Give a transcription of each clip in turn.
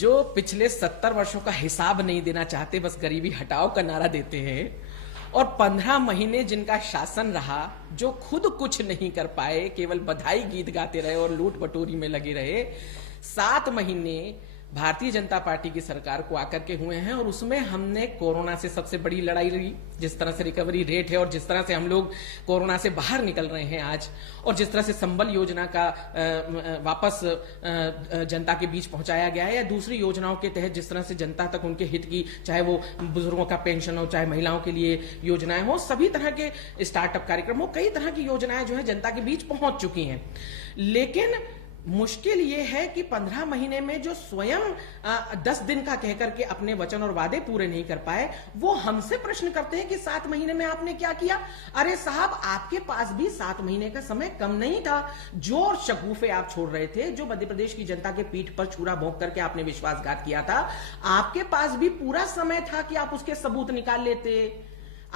जो पिछले 70 वर्षों का हिसाब नहीं देना चाहते, बस गरीबी हटाओ का नारा देते हैं, और 15 महीने जिनका शासन रहा, जो खुद कुछ नहीं कर पाए, केवल बधाई गीत गाते रहे और लूट बटोरी में लगे रहे, 7 महीने भारतीय जनता पार्टी की सरकार को आकर के हुए हैं। और उसमें हमने कोरोना से सबसे बड़ी लड़ाई लड़ी, जिस तरह से रिकवरी रेट है और जिस तरह से हम लोग कोरोना से बाहर निकल रहे हैं आज, और जिस तरह से संबल योजना का वापस जनता के बीच पहुंचाया गया है, या दूसरी योजनाओं के तहत जिस तरह से जनता तक उनके हित की, चाहे वो बुजुर्गों का पेंशन हो, चाहे महिलाओं के लिए योजनाएं हो, सभी तरह के स्टार्टअप कार्यक्रम हो, कई तरह की योजनाएं जो है जनता के बीच पहुंच चुकी हैं। लेकिन मुश्किल ये है कि 15 महीने में जो स्वयं 10 दिन का कहकर के अपने वचन और वादे पूरे नहीं कर पाए, वो हमसे प्रश्न करते हैं कि 7 महीने में आपने क्या किया। अरे साहब, आपके पास भी 7 महीने का समय कम नहीं था। जो शगुफे आप छोड़ रहे थे, जो मध्य प्रदेश की जनता के पीठ पर छुरा भोंक करके आपने विश्वासघात किया था, आपके पास भी पूरा समय था कि आप उसके सबूत निकाल लेते,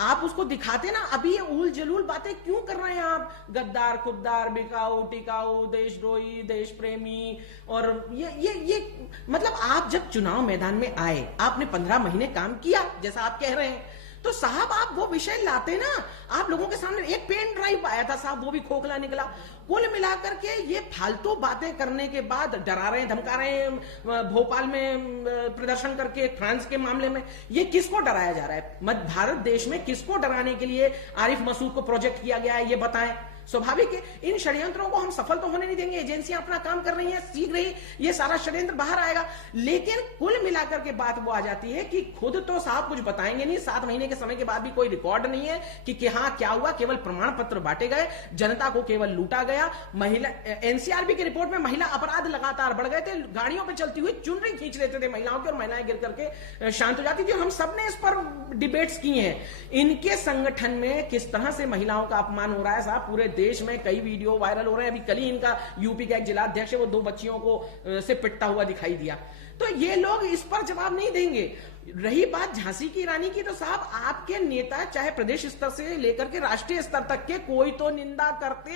आप उसको दिखाते ना। अभी ये उल जलूल बातें क्यों कर रहे हैं आप? गद्दार, खुद्दार, बिकाऊ, टिकाऊ, देशद्रोही, देश प्रेमी, और ये मतलब आप जब चुनाव मैदान में आए, आपने 15 महीने काम किया जैसा आप कह रहे हैं, तो साहब आप वो विषय लाते ना। आप लोगों के सामने एक पेन ड्राइव आया था साहब, वो भी खोखला निकला। कुल मिलाकर के ये फालतू बातें करने के बाद डरा रहे हैं, धमका रहे हैं, भोपाल में प्रदर्शन करके, फ्रांस के मामले में, ये किसको डराया जा रहा है? मध्य भारत देश में किसको डराने के लिए आरिफ मसूद को प्रोजेक्ट किया गया है, ये बताएं। स्वाभाविक है, इन षड्यंत्रों को हम सफल तो होने नहीं देंगे। एजेंसियां अपना काम कर रही हैं, सीख रही, ये सारा षड्यंत्र बाहर आएगा। लेकिन कुल मिलाकर के बात वो आ जाती है कि खुद तो साहब कुछ बताएंगे नहीं। 7 महीने के समय के बाद भी कोई रिकॉर्ड नहीं है कि हाँ क्या हुआ। केवल प्रमाण पत्र बांटे गए, जनता को केवल लूटा गया। महिला एनसीआरबी की रिपोर्ट में महिला अपराध लगातार बढ़ गए थे। गाड़ियों पर चलती हुई चुनरी खींच लेते थे महिलाओं की, और महिलाएं गिर करके शांत हो जाती थी। हम सबने इस पर डिबेट्स की हैं। इनके संगठन में किस तरह से महिलाओं का अपमान हो रहा है साहब, पूरे देश में कई वीडियो वायरल हो रहे हैं। अभी कल ही इनका यूपी का एक जिला अध्यक्ष है, वो 2 बच्चियों को से पिटता हुआ दिखाई दिया। तो ये लोग इस पर जवाब नहीं देंगे। रही बात झांसी की रानी की, तो साहब आपके नेता चाहे प्रदेश स्तर से लेकर के राष्ट्रीय स्तर तक के कोई तो निंदा करते।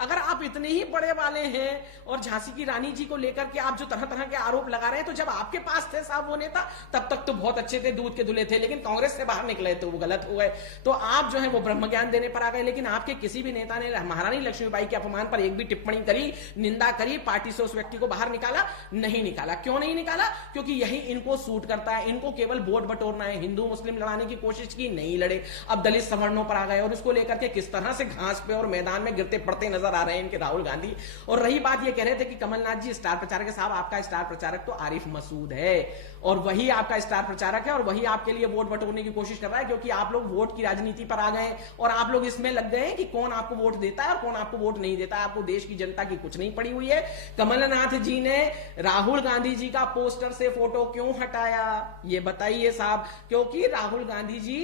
अगर आप इतने ही बड़े वाले हैं और झांसी की रानी जी को लेकर के आप जो तरह तरह के आरोप लगा रहे हैं, तो जब आपके पास थे साहब वो नेता, तब तक तो बहुत अच्छे थे, दूध के धुले थे। लेकिन कांग्रेस से बाहर निकले तो वो गलत हो गए, तो आप जो है वो ब्रह्म ज्ञान देने पर आ गए। लेकिन आपके किसी भी नेता ने महारानी लक्ष्मीबाई के अपमान पर एक भी टिप्पणी करी, निंदा करी, पार्टी से उस व्यक्ति को बाहर निकाला? नहीं निकाला। क्यों नहीं निकाला? क्योंकि यही इनको सूट करता है। इनको केवल वोट बटोरना है। हिंदू मुस्लिम लड़ाने की कोशिश की, नहीं लड़े। अब दलित सवर्णों पर आ गए, और उसको लेकर के किस तरह से घास पे और मैदान में गिरते पड़ते नजर आ रहे हैं इनके राहुल गांधी। और रही बात, ये कह रहे थे कि कमलनाथ जी स्टार प्रचारक है। साहब आपका स्टार प्रचारक तो आरिफ मसूद है, और वही आपका स्टार प्रचारक है, और वही आपके लिए वोट बटोरने की कोशिश कर रहा है। क्योंकि आप लोग वोट की राजनीति पर आ गए, और आप लोग इसमें लग गए कि कौन आपको वोट देता है और कौन आपको वोट नहीं देता है। आपको देश की जनता की कुछ नहीं पड़ी हुई है। कमलनाथ जी ने राहुल गांधी जी का पोस्टर से फोटो क्यों हटाया, ये बताइए साहब। क्योंकि राहुल गांधी जी,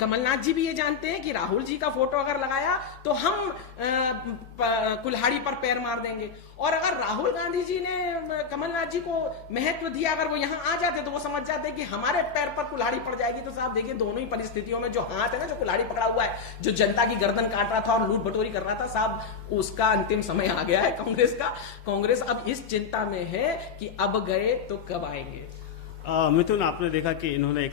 कमलनाथ जी भी ये जानते हैं कि राहुल जी का फोटो अगर लगाया तो हम कुल्हाड़ी पर पैर मार देंगे। और अगर राहुल गांधी जी ने कमलनाथ जी को महत्व दिया, अगर वो यहां आ जाते तो वो समझ जाते कि हमारे पैर पर कुल्हाड़ी पड़ जाएगी। तो साहब देखिए, दोनों ही परिस्थितियों में जो हाथ है ना, जो कुल्हाड़ी पकड़ा हुआ है, जो जनता की गर्दन काट रहा था और लूट बटोरी कर रहा था, साहब उसका अंतिम समय आ गया है कांग्रेस का। कांग्रेस अब इस चिंता में है कि अब गए तो कब आएंगे। मिथुन, आपने देखा कि इन्होंने